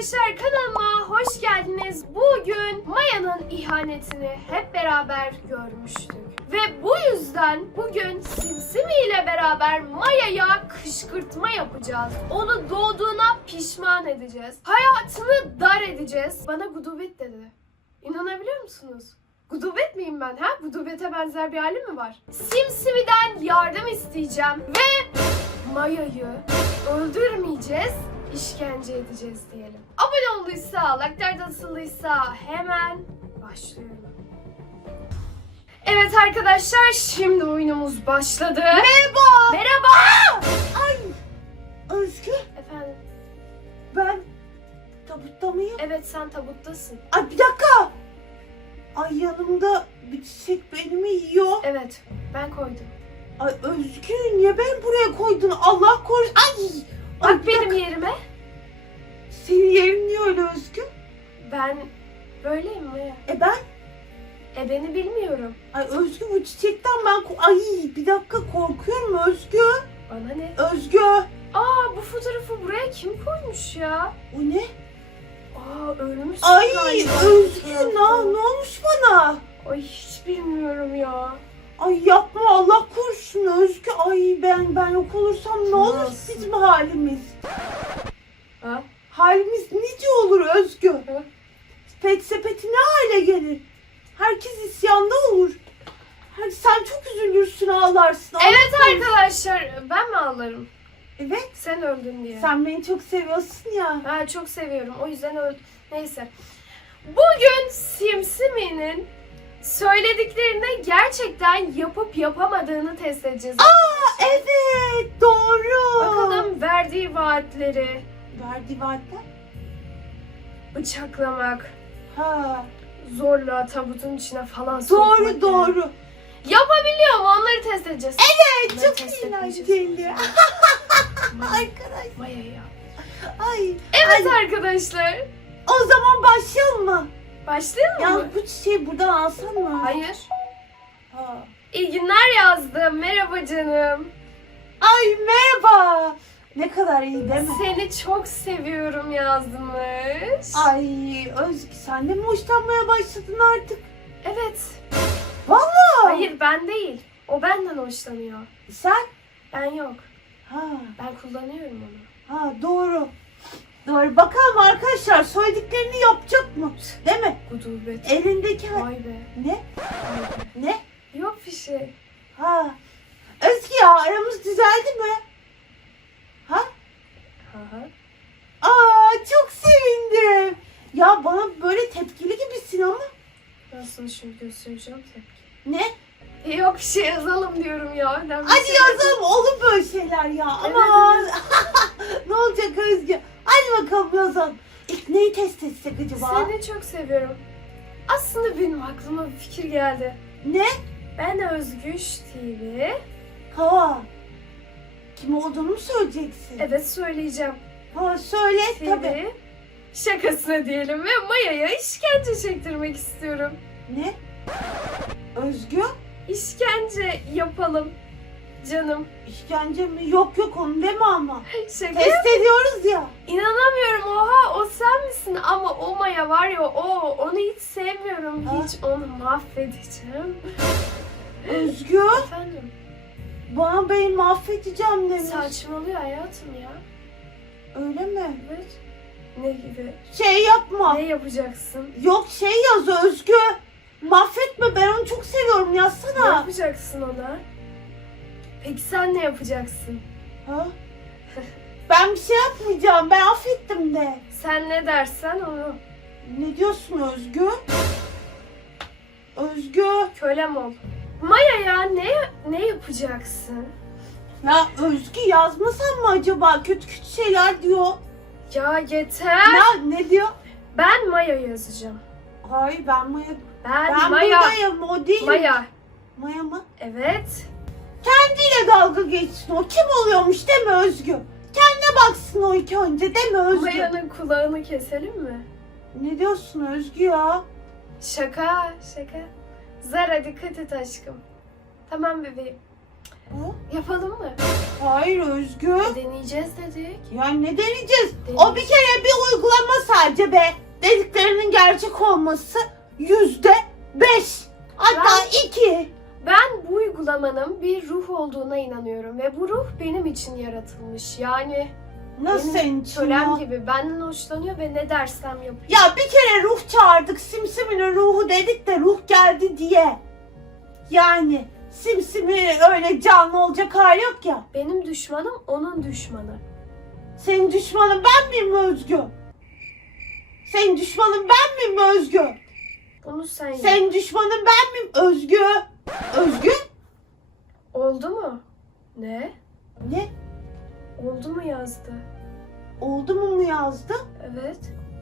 arkadaşlar kanalıma hoş geldiniz. Bugün Maya'nın ihanetini hep beraber görmüştük. Ve bu yüzden bugün Simsimi ile beraber Maya'ya kışkırtma yapacağız. Onu doğduğuna pişman edeceğiz. Hayatını dar edeceğiz. Bana gudubet dedi. İnanabiliyor musunuz? Gudubet miyim ben ha? Gudubete benzer bir halim mi var? Simsimi'den yardım isteyeceğim ve Maya'yı öldürmeyeceğiz, işkence edeceğiz diyelim. Abone olduysa, like'larda asıldıysa hemen başlıyorum. Evet arkadaşlar şimdi oyunumuz başladı. Merhaba. Merhaba. Ay. Özgü Efendim ben tabutta mıyım? evet sen tabuttasın. Ay bir dakika. Ay yanımda bir çiçek beni mi yiyor? Evet ben koydum. Ay Özgü niye ben buraya koydun? Allah korusun. Ay. Ay, Bak bir benim yerime. Senin yerin niye öyle Özgü? Ben böyleyim Maya. E ben? E beni bilmiyorum. Ay Özgü bu çiçekten ben... Ay bir dakika korkuyorum Özgü. Bana ne? Özgü. Aa bu fotoğrafı buraya kim koymuş ya? O ne? Aa ölmüş Ay galiba Özgü fotoğrafta. ne, ne olmuş bana? Ay hiç bilmiyorum ya. Ay yapma Allah korusun Özgü. Ay ben ben yok olursam ne olur Nasıl? bizim halimiz? Ha? Halimiz nice olur Özgü. Hı? Pet sepeti ne hale gelir? Herkes isyanda olur. Hani sen çok üzülürsün ağlarsın. Evet korusun. arkadaşlar ben mi ağlarım? Evet. Sen öldün diye. Sen beni çok seviyorsun ya. Ha çok seviyorum o yüzden öldüm. Neyse. Bugün Simsimi'nin söylediklerini gerçekten yapıp yapamadığını test edeceğiz. Aa evet doğru. Bakalım verdiği vaatleri Verdi vaatler. bıçaklamak, Ha. zorla tabutun içine falan sokmak. Doğru doğru. Yapabiliyor mu onları test edeceğiz. Evet Bunları çok test etmeyeceğiz. eğlenceli. Maya, Arkadaş. Maya ya. Ay. Evet arkadaşlar. o zaman başlayalım mı? Başlayalım Ya mı? bu çiçeği buradan alsam mı? Hayır. Ha. İyi günler yazdım. Merhaba canım. Ay merhaba. Ne kadar iyi değil mi? Seni çok seviyorum yazmış. Ay Özgü sen de mi hoşlanmaya başladın artık? Evet. Vallahi. Hayır ben değil. O benden hoşlanıyor. Sen? Ben yok. Ha, Ben kullanıyorum onu. ha doğru. Doğru. Bakalım arkadaşlar söylediklerini yapacak mı? Değil mi? Gudubet. Elindeki Vay be. ne? Vay be. Ne? Yok bir şey. Ha. Özgü ya aramız düzeldi mi? Ha? Hı hı. Aa çok sevindim. Ya bana böyle tepkili gibisin ama. Nasıl şimdi göstereceğim tepki. Ne? E, Yok bir şey yazalım diyorum ya. Ben bir Hadi şey- yazalım olur böyle şeyler ya. Aman. ne olacak Özgü? Hadi bakalım yazalım. İlk neyi test etsek acaba? Seni çok seviyorum. Aslında benim aklıma bir fikir geldi. Ne? Ben Özgüç TV. Ha. Kim olduğunu mu söyleyeceksin? Evet söyleyeceğim. Ha söyle TV. tabii. Şakasına diyelim ve Maya'ya işkence çektirmek istiyorum. Ne? Özgü? İşkence yapalım. Canım. İşkence mi? Yok yok onu deme ama. Şaka. Test ediyoruz ya. İnanamıyorum oha o sen misin ama o Maya var ya o onu hiç sevmiyorum. Ha? Hiç onu mahvedeceğim. Özgü Efendim bana beni mahvedeceğim demiş. saçmalıyor hayatım ya. Öyle mi? Evet. Ne gibi? Şey yapma. Ne yapacaksın? Yok şey yaz Özgü. Mahvetme ben onu çok seviyorum Ne yazsana. yapacaksın ona? Peki sen ne yapacaksın? Ha? Ben bir şey yapmayacağım. Ben affettim de. Sen ne dersen onu. Ne diyorsun Özgü? Özgü. Kölem ol. Maya ya ne ne yapacaksın? Ya Özgü yazmasan mı acaba? Kötü kötü şeyler diyor. Ya yeter. Ya ne diyor? Ben Maya yazacağım. Hayır ben Maya. Ben, Ben Maya. buradayım o değil. Maya. Maya mı? Evet. Kendiyle dalga geçsin o. Kim oluyormuş değil mi Özgü? Kendine baksın o ilk önce değil mi Özgü? Maya'nın kulağını keselim mi? Ne diyorsun Özgü ya? Şaka, şaka. Zara dikkat et aşkım. Tamam bebeğim. Ha? Yapalım mı? Hayır Özgü. Deneyeceğiz dedik. Ya ne deneyeceğiz? Deneyeceğiz. O bir kere bir uygulama sadece be. Dediklerinin gerçek olması yüzde beş. Hatta Ben- iki. Ben bu uygulamanın bir ruh olduğuna inanıyorum ve bu ruh benim için yaratılmış. Yani Nasıl senin için kölem ya? gibi benden hoşlanıyor ve ne dersem yapıyor. Ya bir kere ruh çağırdık. Simsimi'nin ruhu dedik de ruh geldi diye. Yani Simsimi öyle canlı olacak hali yok ya. Benim düşmanım onun düşmanı. Senin düşmanın ben miyim Özgü? Senin düşmanın ben miyim Özgü? Bunu sen yap. Senin düşmanın ben miyim Özgü? Özgü? Oldu mu? Ne? Ne? Oldu mu yazdı? Oldu mu mu yazdı? Evet.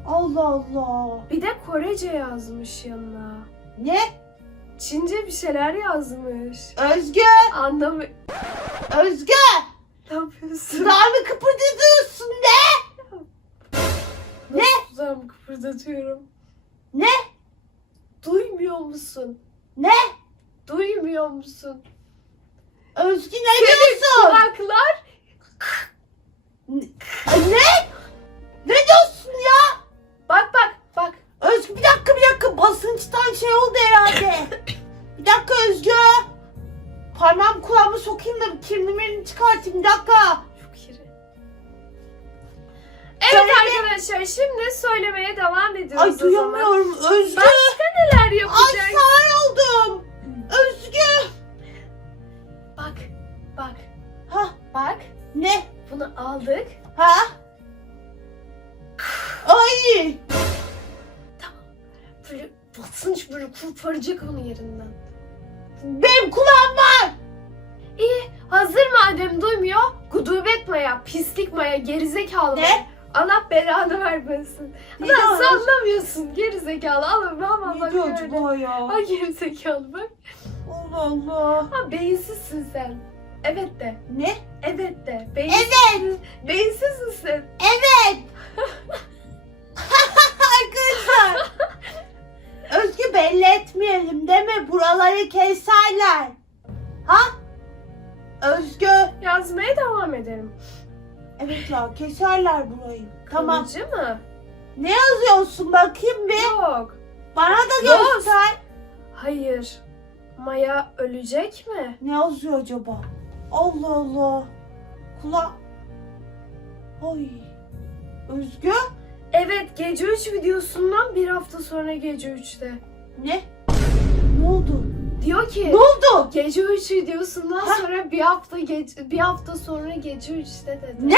Allah Allah. Bir de Korece yazmış yanına. Ne? Çince bir şeyler yazmış. Özgü? Anlamı... Özgü? Ne yapıyorsun? Dudağını kıpırdatıyorsun ne? Ne? Dudağımı kıpırdatıyorum. Ne? Duymuyor musun? Ne? Duymuyor musun? Özgü ne diyorsun? Kulaklar Ay, Ne? Ne diyorsun ya? Bak bak bak. Özgü bir dakika bir dakika basınçtan şey oldu herhalde. bir dakika Özgü. Parmağımı kulağıma sokayım da kirlimerini çıkartayım bir dakika. Çok kiri. Evet Söyle. arkadaşlar şimdi söylemeye devam ediyoruz Ay o zaman. duyamıyorum Özgü. Başka neler Ay yapacak? sağır oldum. Bunu aldık. Ha? Ay. Böyle basınç böyle kurtaracak onu yerinden. Benim kulağım var. İyi hazır madem duymuyor. Gudubet maya, pislik maya, gerizekalı Ne? maya. Allah belanı vermesin. Ne Lan diyor sen anlamıyorsun gerizekalı. Alın ama Ne bak diyor acaba ya? Ay gerizekalı bak. Allah Allah. Ha beyinsizsin sen. Evet de. Ne? Evet de. Beyinsiz. Beyinsizsin sen. Evet. Arkadaşlar. Özgü belli etmeyelim deme buraları keserler. Ha? Özgü. Yazmaya devam edelim. Evet ya keserler burayı. Tamam. Kalıcı mı? Ne yazıyorsun bakayım bir. Yok. Bana da Yok. göster. Hayır. Maya ölecek mi? Ne yazıyor acaba? Allah Allah. Kula. Ay. Özgü. Evet gece 3 videosundan bir hafta sonra gece 3'te. Ne? Ne oldu? Diyor ki Ne oldu? gece 3 videosundan Ha? sonra bir hafta gece bir hafta sonra gece 3'te dedi. Ne?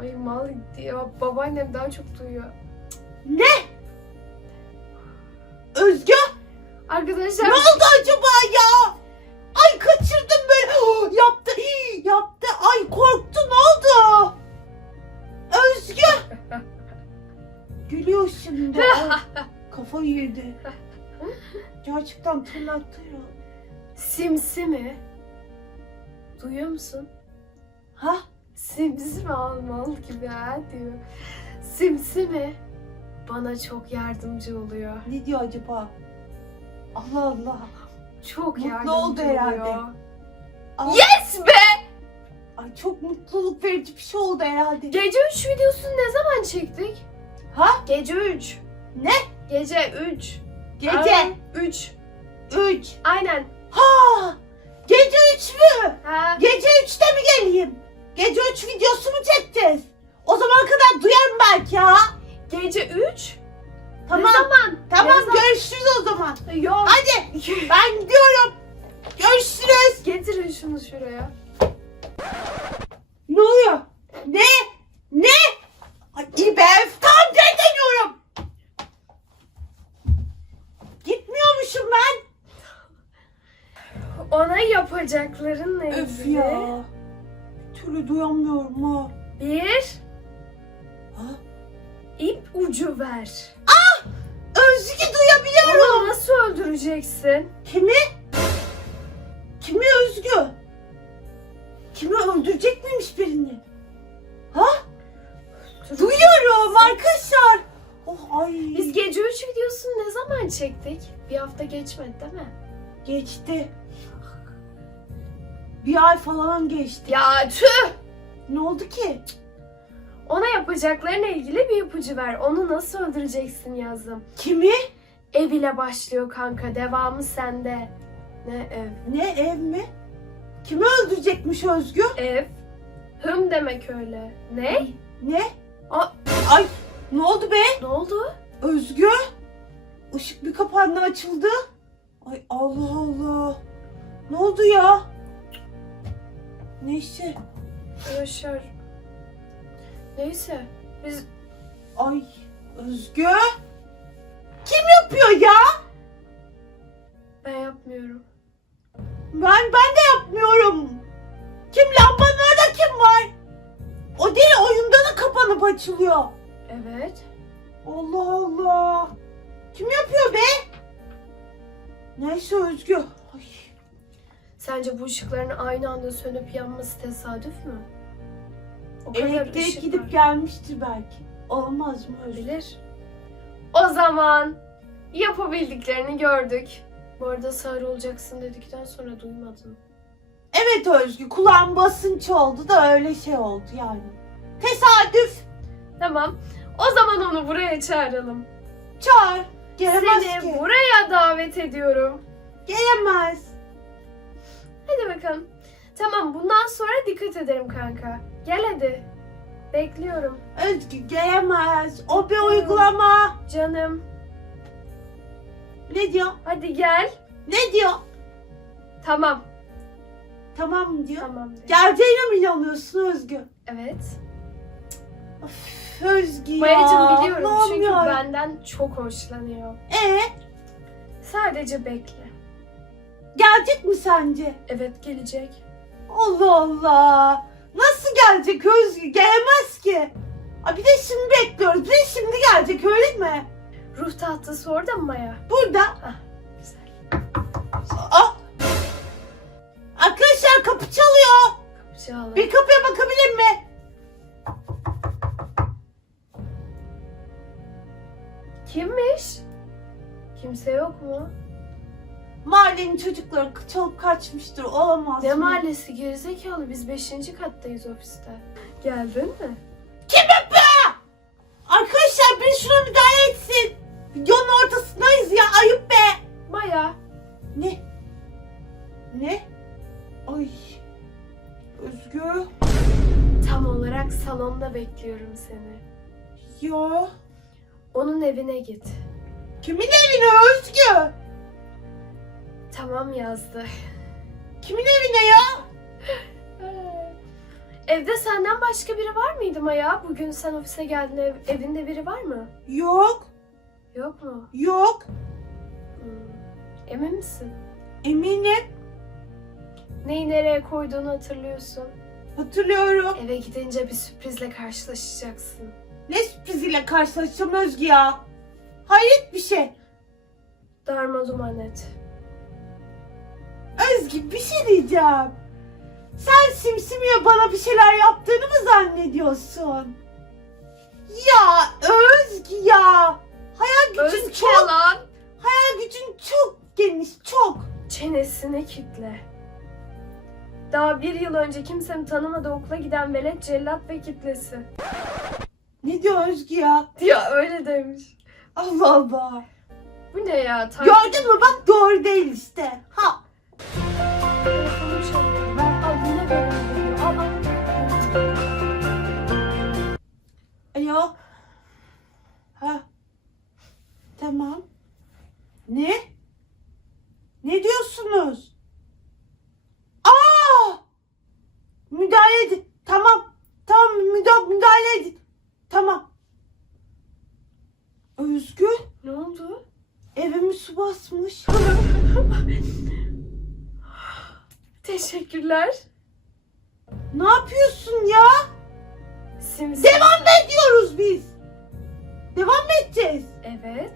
Ay mal diyor. Babaannem daha çok duyuyor. Ne? Özgü. Arkadaşlar Ne oldu acaba yedi. Gerçekten tırnaktı ya. simsi mi? Duyuyor musun? Ha? Simsi mi almal gibi ha diyor. Simsi mi? Bana çok yardımcı oluyor. Ne diyor acaba? Allah Allah. Çok Mutlu yardımcı oldu herhalde. oluyor. Ay, Yes be! ay çok mutluluk verici bir şey oldu herhalde. Gece 3 videosunu ne zaman çektik? Ha? Gece 3. Ne? Gece 3. Gece 3. 3. Aynen. Ha! Gece 3 mü? Ha. Gece 3'te mi geleyim? Gece 3 videosu mu çekeceğiz? O zamana kadar duyarım belki ya. Gece 3. Tamam. Ne zaman? Tamam Ne zaman? görüşürüz o zaman. Yok. Hadi ben gidiyorum. Görüşürüz. Getirin şunu şuraya. Ne oluyor? Ne? Ay iyi be. Tam deniyorum. Gitmiyormuşum ben. Ona yapacakların ne? Öf ya. Bir türlü duyamıyorum ha. Bir. Ha? ip ucu ver. Özgü duyabiliyorum. Onu nasıl öldüreceksin? Kimi? Kimi Özgü? Kimi öldürecek miymiş birini? Ha? Duyuyorum arkadaşlar. Oh ay. Biz gece 3 videosunu ne zaman çektik? Bir hafta geçmedi değil mi? Geçti. Bir ay falan geçti. Ya tüh! Ne oldu ki? Ona yapacaklarına ilgili bir ipucu ver. Onu nasıl öldüreceksin yazdım. Kimi? Ev ile başlıyor kanka. Devamı sende. Ne ev? Ne ev mi? Kimi öldürecekmiş Özgü? Ev. Hım demek öyle. Ne? Ne? Aa, Ay ne oldu be? ne oldu? Özgü? Işık bir kapandı açıldı. Ay Allah Allah. Ne oldu ya? Neyse. Yaşar. Neyse. Biz Ay Özgü? Kim yapıyor ya? ben yapmıyorum. Ben ben de yapmıyorum. Kim lambanın orada kim var? O değil oyunda da kapanıp açılıyor. Evet. Allah Allah. Kim yapıyor be? Neyse Özgü. Ay, Sence bu ışıkların aynı anda sönüp yanması tesadüf mü? O kadar elektrik ışık gidip var. gelmiştir belki. Olmaz mı Özgü? Bilir. O zaman yapabildiklerini gördük. Bu arada sağır olacaksın dedikten sonra duymadım. Evet Özgü kulağım basınç oldu da öyle şey oldu yani. Tesadüf. Tamam. O zaman onu buraya çağıralım. Çağır. Gelemez Seni ki. buraya davet ediyorum. Gelemez. Bakalım. Tamam bundan sonra dikkat ederim kanka. Gel hadi. Bekliyorum. Özgü gelemez. O bir uygulama. Canım. Ne diyor? Hadi gel. Ne diyor? Tamam. Tamam diyor? Tamam. de. Geleceğine mi inanıyorsun Özgü? Evet. Of, Özgü ya. Mayacım biliyorum çünkü ya. benden çok hoşlanıyor. Ee, Sadece bekle. Gelecek mi sence? Evet gelecek. Allah Allah. Nasıl gelecek Özgü? Gelemez ki. Aa, bir de şimdi bekliyoruz. Bir de şimdi gelecek öyle mi? Ruh tahtası orada mı Maya? Burada. Güzel. Aa. Arkadaşlar kapı çalıyor. Kapı çaldı. Bir kapıya bakabilir mi? Kimmiş? Kimse yok mu? Mahallenin çocukları çalıp kaçmıştır. Olamaz Ne mı? mahallesi gerizekalı biz 5. kattayız ofiste. Geldin mi? Arkadaşlar bir şuna müdahale etsin. Videonun ortasındayız ya. Ayıp be. Maya. Ne? Ne? Ay. Özgü. Tam olarak salonda bekliyorum seni. Ya. Onun evine git. Kimin evine Özgü? Tamam yazdı. Kimin evine ya? Evde senden başka biri var mıydı Maya? Bugün sen ofise geldin ev, evinde biri var mı? Yok. Yok mu? Yok. Hmm. Emin misin? Eminim. Neyi nereye koyduğunu hatırlıyorsun. Hatırlıyorum. Eve gidince bir sürprizle karşılaşacaksın. Ne sürpriziyle karşılaşacağım Özgü ya? Hayret bir şey. Darma duman et. Özgü bir şey diyeceğim. Sen Simsimi'ye bana bir şeyler yaptığını mı zannediyorsun? Ya Özgü ya. Hayal gücün Özge çok, lan! hayal gücün çok geniş, çok. Çenesini kitle. Daha bir yıl önce kimsenin tanımadığı okula giden velet cellat ve kitlesi. Ne diyor Özgü ya? Ya öyle demiş. Allah Allah. Bu ne ya? Takip- Gördün mü bak doğru değil işte. Ha. Alo. Ha. Tamam. Ne? Ne diyorsunuz? Aa! Müdahale edin. Tamam. Tamam müda müdahale edin. Tamam. Özgü Ne oldu? evimi su basmış. Teşekkürler. ne yapıyorsun ya? Simsi. Devam ediyoruz biz? Devam mı edeceğiz? Evet.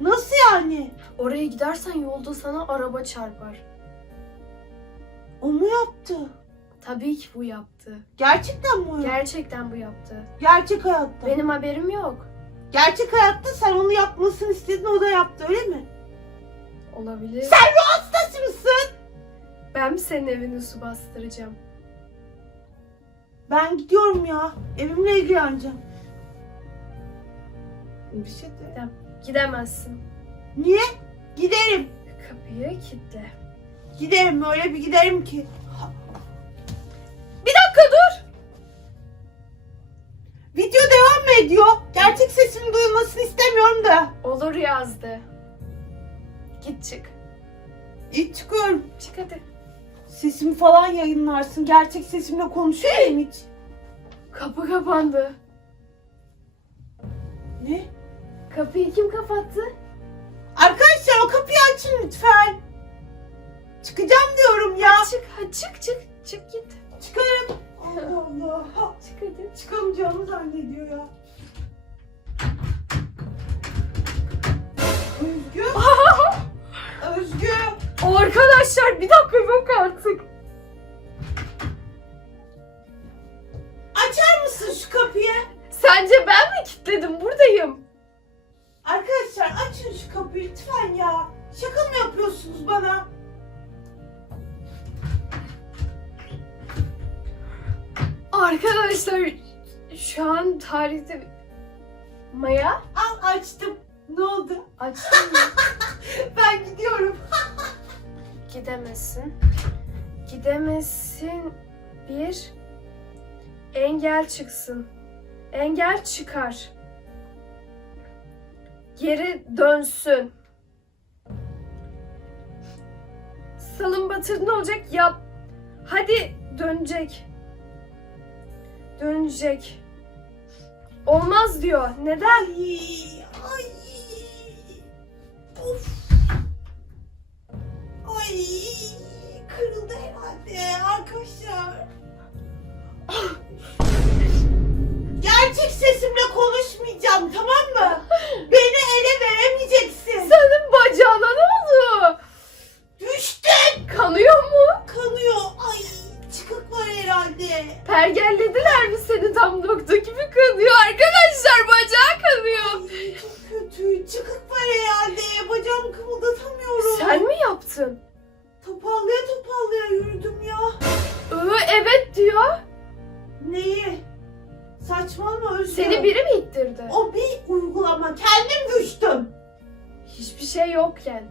Nasıl yani? Oraya gidersen yolda sana araba çarpar. O mu yaptı? Tabii ki bu yaptı. Gerçekten mi? o? Gerçekten bu yaptı. Gerçek hayatta. Benim haberim yok. Gerçek hayatta sen onu yapmasını istedin o da yaptı öyle mi? Olabilir. Sen ruh hastası mısın? Ben mi senin evini su bastıracağım? Ben gidiyorum ya. Evimle ilgileneceğim. Bir şey de. Gidemezsin. Niye? Giderim. Kapıyı kilitle. Giderim öyle bir giderim ki. Bir dakika dur. Video devam mı ediyor? Gerçek sesimi duyulmasını istemiyorum da. Olur yazdı. Git çık. İyi çıkıyorum. Çık hadi. Sesimi falan yayınlarsın. Gerçek sesimle konuşuyor muyum hiç? Kapı kapandı. Ne? Kapıyı kim kapattı? Arkadaşlar o kapıyı açın lütfen. Çıkacağım diyorum ya. Çık hadi çık çık. Çık git. Çıkarım. Allah Allah. Ha, Çık hadi. Çıkamayacağımı zannediyor ya. Özgü. Özgü. Arkadaşlar bir dakika yok artık. Açar mısın şu kapıyı? Sence ben mi kilitledim? Buradayım. Arkadaşlar açın şu kapıyı lütfen ya. Şaka mı yapıyorsunuz bana? Arkadaşlar şu an tarihte Maya Al açtım. Ne oldu? açtın mı? Ben gidiyorum. Gidemezsin. Gidemezsin. Bir engel çıksın. Engel çıkar. Geri dönsün. Salın batırdın olacak yap. Hadi dönecek. Dönecek. Olmaz diyor. Neden? Ay. Of. Ay, kırıldı herhalde arkadaşlar. Gerçek sesimle konuşmayacağım tamam mı? Beni ele veremeyeceksin. Senin bacağına ne oldu? Düştün. Kanıyor mu? Kanıyor. Ay, çıkık var herhalde. Pergellediler mi seni tam nokta gibi kanıyor. Arkadaşlar bacağı kanıyor. Ay, çok kötü. Çıkık var herhalde. Bacağımı kımıldatamıyorum. Sen mi yaptın? Topallaya topallaya yürüdüm ya. Ee, evet diyor. Neyi? Saçmalama Özgür. Seni biri mi ittirdi? O bir uygulama. Kendim düştüm. Hiçbir şey yokken.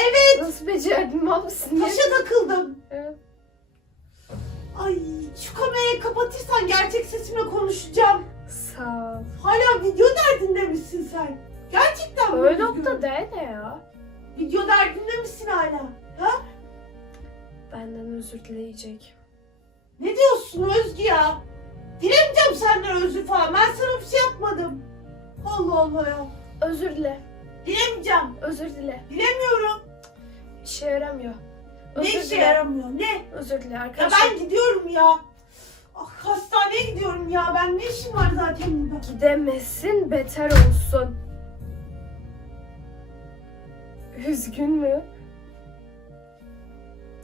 Evet. Nasıl becerdin? Niye- Taşa takıldım. Evet. Ay şu kamerayı kapatırsan gerçek sesimle konuşacağım. Sağ ol. Hala video derdinde misin sen? Gerçekten mi? Öyle nokta de ne ya? Video derdinde misin hala? Ha? Benden özür dileyecek. Ne diyorsun Özgü ya? Dilemeyeceğim senden özür falan. Ben sana bir şey yapmadım. Allah Allah ya. Özür dile. Dilemeyeceğim. Özür dile. Dilemiyorum. İşe yaramıyor. Ne Özür işe dile. yaramıyor? Ne? Özür dile Ya arkadaşlar. ben gidiyorum ya. Ah, hastaneye gidiyorum ya. Ben ne işim var zaten burada? Gidemezsin beter olsun. Üzgün mü?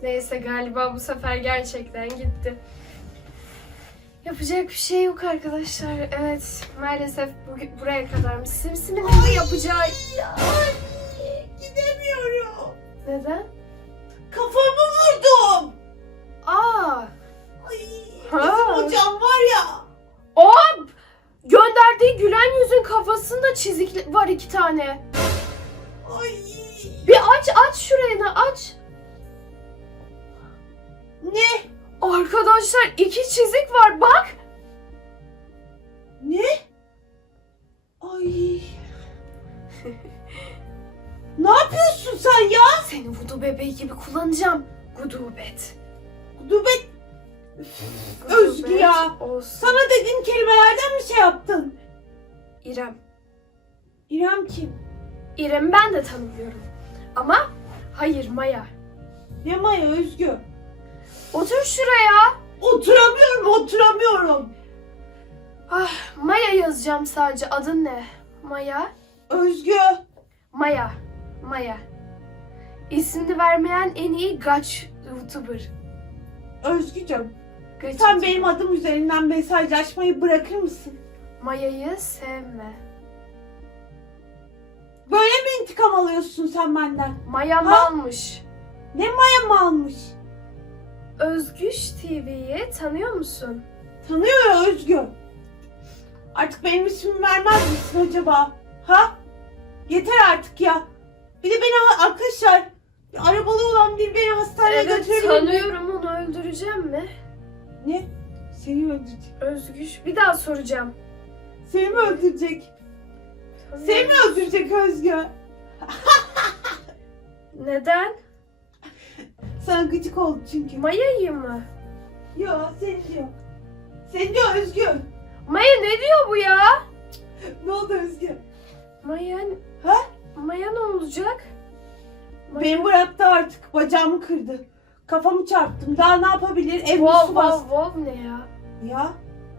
Neyse galiba bu sefer gerçekten gitti. Yapacak bir şey yok arkadaşlar. Evet maalesef bugün buraya kadar Simsimi'nin de yapacağı... Ay, gidemiyorum. Neden? Kafamı vurdum. Aa! Ay, Ha. hocam var ya. O gönderdiği gülen yüzün kafasında çizik var iki tane. Ay. Bir aç aç şurayını aç. Ne? Arkadaşlar iki çizik var bak. Ne? Ay. ne yapıyorsun sen ya? Seni vudu bebeği gibi kullanacağım. Gudubet. Dur be. Özgü Gudubet ya. Olsun. Sana dediğim kelimelerden mi şey yaptın? İrem. İrem kim? İrem'i ben de tanımıyorum. Ama hayır Maya. Ne Maya Özgü? Otur şuraya. Oturamıyorum oturamıyorum. Ah, Maya yazacağım sadece. Adın ne? Maya. Özgü. Maya. Maya. İsmini vermeyen en iyi gaç YouTuber. Özgücüm. Gaç Sen YouTuber. benim adım üzerinden mesajlaşmayı bırakır mısın? Maya'yı sevme. Böyle mi intikam alıyorsun sen benden? Maya Ha? malmış. Ne Maya mı almış? Özgüç TV'yi tanıyor musun? Tanıyor ya Özgü. Artık benim ismimi vermez misin acaba? Ha? Yeter artık ya. Bir de beni arkadaşlar arabalı olan bir beni hastaneye Evet götürebilir tanıyorum onu öldüreceğim mi? Ne? Seni mi öldürecek? Özgüç bir daha soracağım. Seni mi öldürecek? Seni mi öldürecek Özgü? Neden? Sana gıcık oldu çünkü. Maya'yı mı? Yo seni diyor. Seni diyor Özgü. Maya ne diyor bu ya? Ne oldu Özgü? Maya... Ha? Maya ne olacak? Maya... Beni bıraktı artık. Bacağımı kırdı. Kafamı çarptım. Daha ne yapabilir? Evimi Wow su wow bastı. wow ne ya? Ya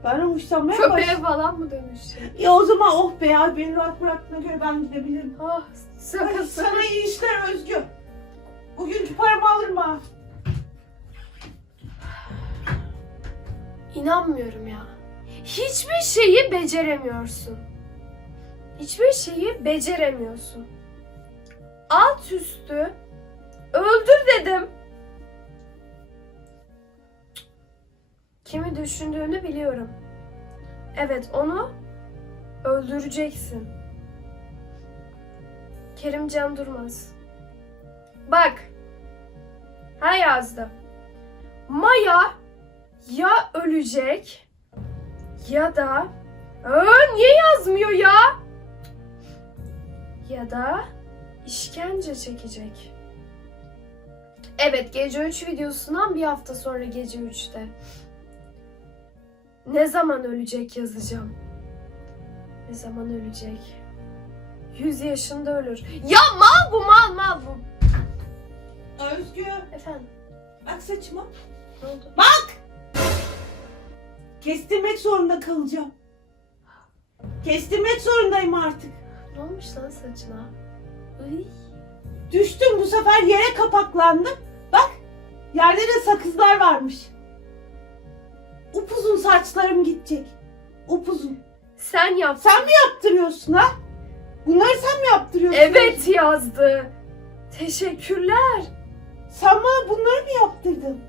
ben hoşlanmaya Köpeğe başladım. falan mı dönüşecek? Ya o zaman oh be ya beni rahat bıraktığına göre ben gidebilirim. Ah sakın sana sakın. iyi işler Özgü. Bugünkü paramı alırım ha. İnanmıyorum ya. Hiçbir şeyi beceremiyorsun. Hiçbir şeyi beceremiyorsun. Alt üstü öldür dedim. Kimi düşündüğünü biliyorum. Evet onu öldüreceksin. Kerimcan Durmaz. Bak. Ha yazdım. Maya ya ölecek ya da Aa, niye yazmıyor ya? Ya da işkence çekecek. Evet gece 3 videosundan bir hafta sonra gece 3'te. Ne zaman ölecek yazacağım. Ne zaman ölecek? 100 yaşında ölür. Ya mal bu mal mal bu. Özgü Efendim bak saçıma. ne oldu? Kestirmek zorunda kalacağım. Kestirmek zorundayım artık. Ne olmuş lan saçına? Iy. Düştüm bu sefer yere kapaklandım. Bak yerde de sakızlar varmış. Upuzun saçlarım gidecek. Upuzun. Sen yaptın. Sen mi yaptırıyorsun ha? Bunları sen mi yaptırıyorsun? Evet yazdı. Teşekkürler. Sen bana bunları mı yaptırdın?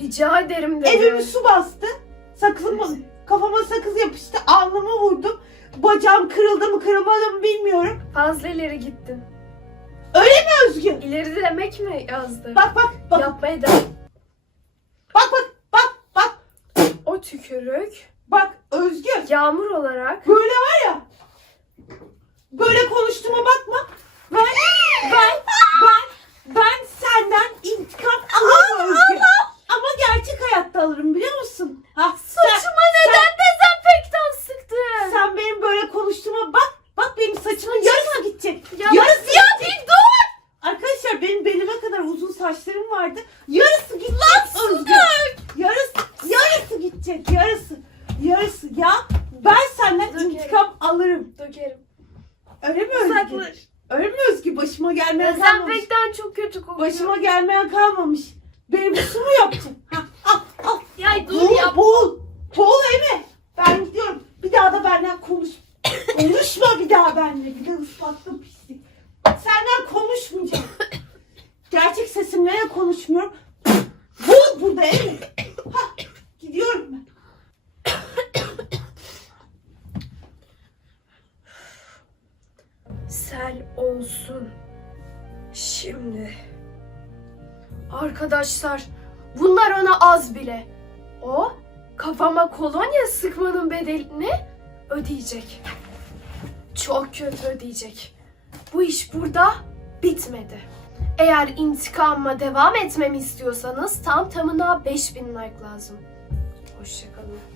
Rica ederim dedi. Evimi su bastı. Sakızıma, kafama sakız yapıştı. Alnıma vurdum. Bacağım kırıldı mı kırılmadı mı bilmiyorum. Fazla ileri gittin. Özgü. İleri demek mi yazdı? Bak bak bak. Yapmaya da. Bak bak bak bak. O tükürük Bak Özgü. yağmur olarak Böyle var ya. Böyle konuştuğuma bakma. Ben ben ben ben senden intikam alırım Özgü. Ama gerçek hayatta alırım biliyor musun? Ha, sen, Saçıma neden dezenfektan sıktın? sen benim böyle konuştuğuma bak. Bak benim saçımın yarısı gidecek. Ya, Yarısı ya gidecek. bir dur. Arkadaşlar benim belime kadar uzun saçlarım vardı. Yarısı gidecek Özgü. Yarısı, yarısı gidecek. Yarısı. Yarısı. Ya ben senden Dökerim. intikam alırım. Dökerim. Öyle mi Özgü? Uzaklaş. Öyle mi Özgü? Başıma gelmeyen kalmamış. Dezenfektan çok kötü kokuyor. Başıma gelmeyen kalmamış. Benim su mu yapacaksın? Ha, al, al. Ya dur Boğul, ya. boğul. Boğul Eme. Ben gidiyorum. Bir daha da benden konuş. Konuşma bir daha benimle. Bir de ıspattım pislik. Senden konuşmayacağım. Gerçek konuşmuyorum. Boğul burada. Ha, gidiyorum ben. Sel olsun. Şimdi. Arkadaşlar bunlar ona az bile. O kafama kolonya sıkmanın bedelini ödeyecek. Çok kötü ödeyecek. Bu iş burada bitmedi. Eğer intikamıma devam etmemi istiyorsanız tam tamına 5000 like lazım. Hoşçakalın.